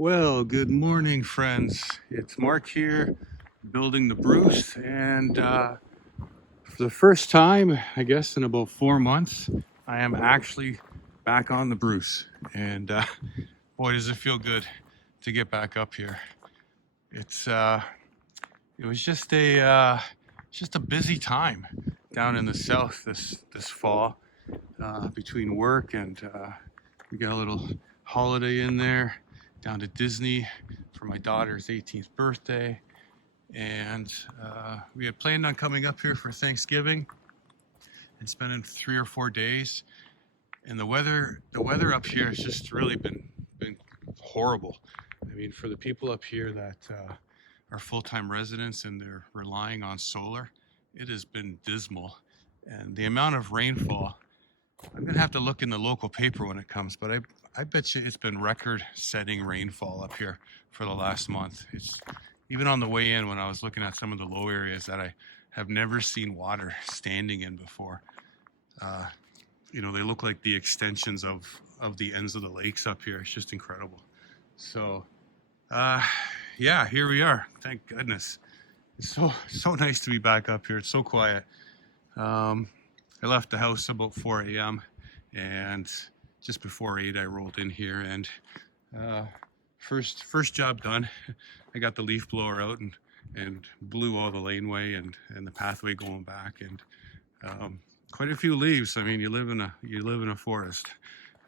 Well, good morning, friends. It's Mark here, building the Bruce, and for the first time, I guess, in about 4 months, I am actually back on the Bruce. And boy, does it feel good to get back up here. It's it was just a busy time down in the south this fall between work and we got a little holiday in there down to Disney for my daughter's 18th birthday. And we had planned on coming up here for Thanksgiving and spending 3 or 4 days. And the weather up here has just really been horrible. I mean, for the people up here that are full-time residents and they're relying on solar, it has been dismal. And the amount of rainfall, I'm gonna have to look in the local paper when it comes, but I bet you it's been record-setting rainfall up here for the last month. It's even on the way in when I was looking at some of the low areas that I have never seen water standing in before. Uh, they look like the extensions of the ends of the lakes up here. It's just incredible. So, yeah, here we are. Thank goodness. It's so nice to be back up here. It's so quiet. I left the house about 4 a.m. and just before 8 I rolled in here and first job done. I got the leaf blower out and blew all the laneway and the pathway going back, and quite a few leaves. I mean, you live in a forest.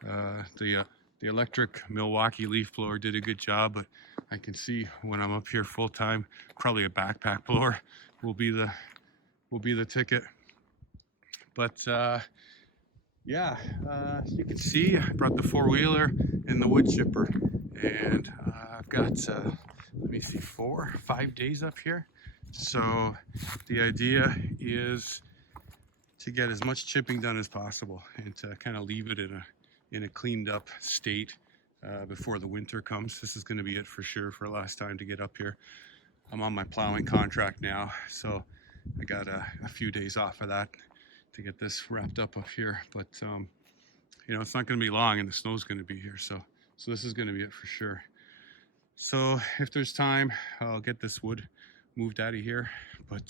The electric Milwaukee leaf blower did a good job, but I can see when I'm up here full time, probably a backpack blower will be the ticket. But yeah, you can see I brought the four-wheeler and the wood chipper, and I've got let me see, 4-5 days up here. So the idea is to get as much chipping done as possible and to kind of leave it in a cleaned up state before the winter comes. This is going to be it for sure for last time to get up here. I'm on my plowing contract now, so I got a few days off of that to get this wrapped up here. But it's not going to be long, and the snow's going to be here, so this is going to be it for sure. So if there's time, I'll get this wood moved out of here, but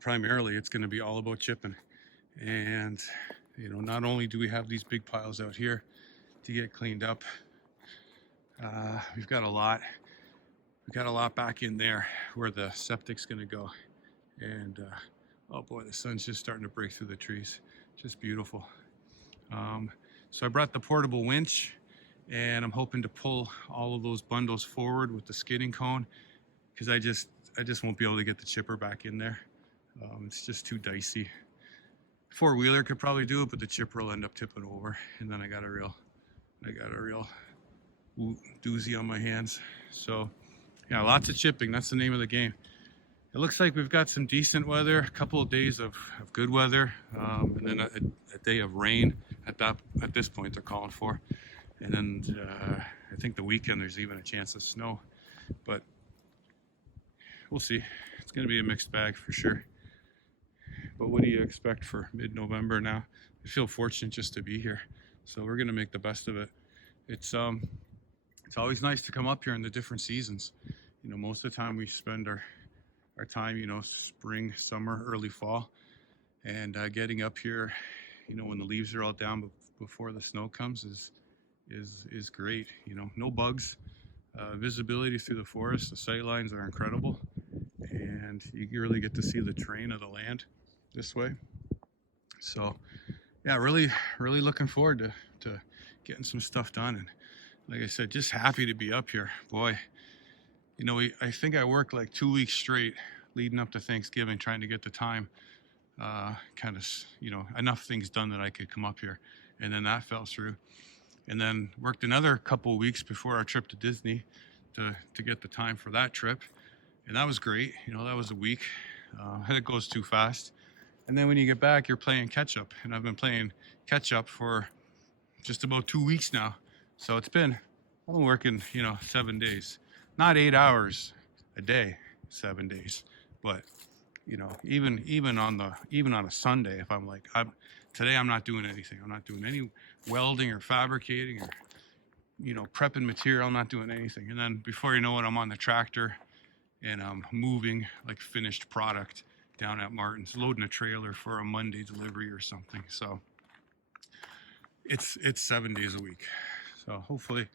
primarily it's going to be all about chipping. And not only do we have these big piles out here to get cleaned up, we've got a lot back in there where the septic's going to go. And oh boy, the sun's just starting to break through the trees. Just beautiful. So I brought the portable winch, and I'm hoping to pull all of those bundles forward with the skidding cone, because I just won't be able to get the chipper back in there. It's just too dicey. Four-wheeler could probably do it, but the chipper will end up tipping over, and then I got a real doozy on my hands. So yeah, lots of chipping. That's the name of the game. It looks like we've got some decent weather, a couple of days of good weather, and then a day of rain at this point they're calling for. And then I think the weekend there's even a chance of snow. But we'll see. It's going to be a mixed bag for sure. But what do you expect for mid-November now? I feel fortunate just to be here. So we're going to make the best of it. It's always nice to come up here in the different seasons. Most of the time we spend our time, spring, summer, early fall, and getting up here, when the leaves are all down before the snow comes is great. No bugs, visibility through the forest. The sight lines are incredible, and you really get to see the terrain of the land this way. So yeah, really looking forward to getting some stuff done. And like I said, just happy to be up here. Boy, I think I worked like 2 weeks straight leading up to Thanksgiving trying to get the time enough things done that I could come up here, and then that fell through. And then worked another couple of weeks before our trip to Disney to get the time for that trip, and that was great. That was a week, and it goes too fast. And then when you get back, you're playing catch up, and I've been playing catch up for just about 2 weeks now. So I've been working 7 days, not 8 hours a day, 7 days, but even on a Sunday, if I'm like, today I'm not doing anything. I'm not doing any welding or fabricating or you know, prepping material. I'm not doing anything. And then before you know it, I'm on the tractor and I'm moving like finished product down at Martin's, loading a trailer for a Monday delivery or something. So it's 7 days a week. So hopefully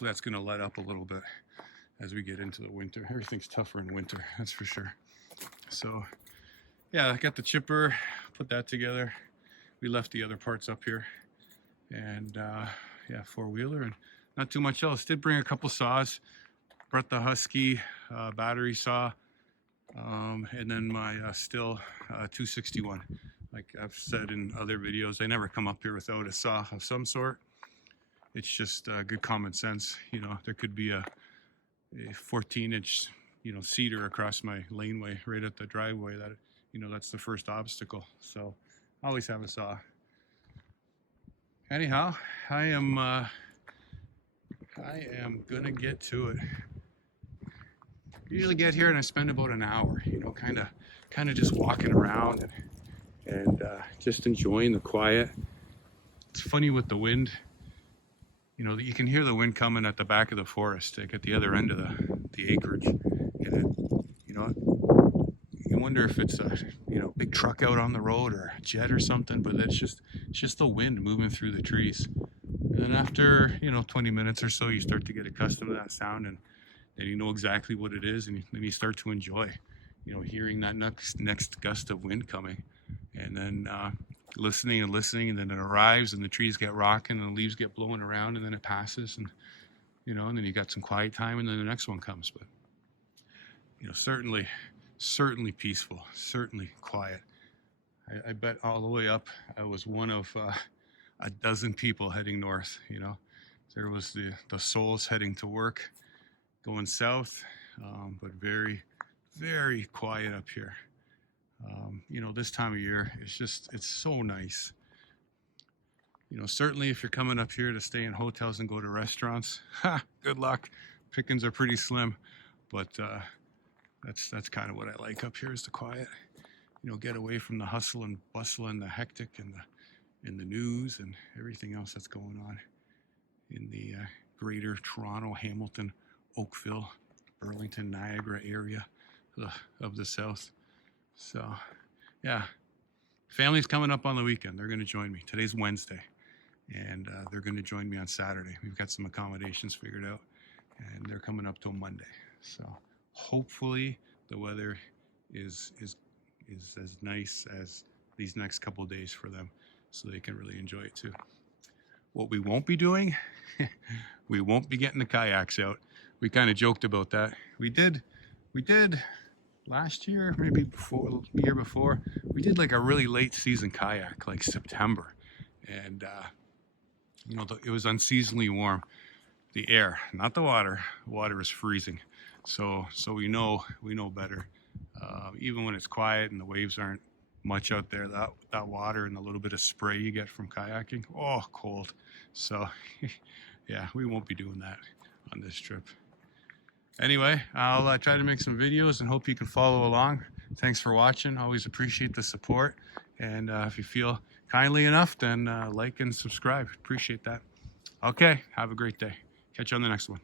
that's going to let up a little bit as we get into the winter. Everything's tougher in winter, that's for sure. So yeah, I got the chipper, put that together. We left the other parts up here, and yeah, four-wheeler, and not too much else. Did bring a couple saws, brought the Husky battery saw, and then my Stihl 261. Like I've said in other videos, I never come up here without a saw of some sort. It's just good common sense. You know, there could be a 14-inch, you know, cedar across my laneway right at the driveway. That, you know, that's the first obstacle. So I always have a saw. Anyhow, I am gonna get to it. Usually get here and I spend about an hour, you know, kind of just walking around and just enjoying the quiet. It's funny with the wind, you know, you can hear the wind coming at the back of the forest, like at the other end of the acreage, and it, you know, you wonder if it's a, you know, big truck out on the road or a jet or something, but it's just the wind moving through the trees. And then after, you know, 20 minutes or so, you start to get accustomed to that sound, and you know exactly what it is, and then you start to enjoy, you know, hearing that next gust of wind coming, and then listening, and then it arrives, and the trees get rocking, and the leaves get blowing around, and then it passes, and you know, and then you got some quiet time, and then the next one comes. But you know, certainly peaceful, certainly quiet. I bet all the way up, I was one of a dozen people heading north. You know, there was the souls heading to work, going south, but very quiet up here. You know, this time of year, it's so nice. You know, certainly if you're coming up here to stay in hotels and go to restaurants, good luck. Pickings are pretty slim, but that's kind of what I like up here, is the quiet. You know, get away from the hustle and bustle and the hectic and the news and everything else that's going on in the greater Toronto, Hamilton, Oakville, Burlington, Niagara area of the South. So yeah, family's coming up on the weekend. They're going to join me. Today's Wednesday, and they're going to join me on Saturday. We've got some accommodations figured out, and they're coming up till Monday. So hopefully the weather is as nice as these next couple of days for them, so they can really enjoy it too. What we won't be doing, we won't be getting the kayaks out. We kind of joked about that. We did last year, maybe before, the year before, we did like a really late season kayak, like September, and you know, it was unseasonably warm. The air, not the water. The water is freezing, so we know better. Even when it's quiet and the waves aren't much out there, that water and the little bit of spray you get from kayaking, oh, cold. So yeah, we won't be doing that on this trip. Anyway, I'll try to make some videos and hope you can follow along. Thanks for watching. Always appreciate the support. And if you feel kindly enough, then like and subscribe. Appreciate that. Okay, have a great day. Catch you on the next one.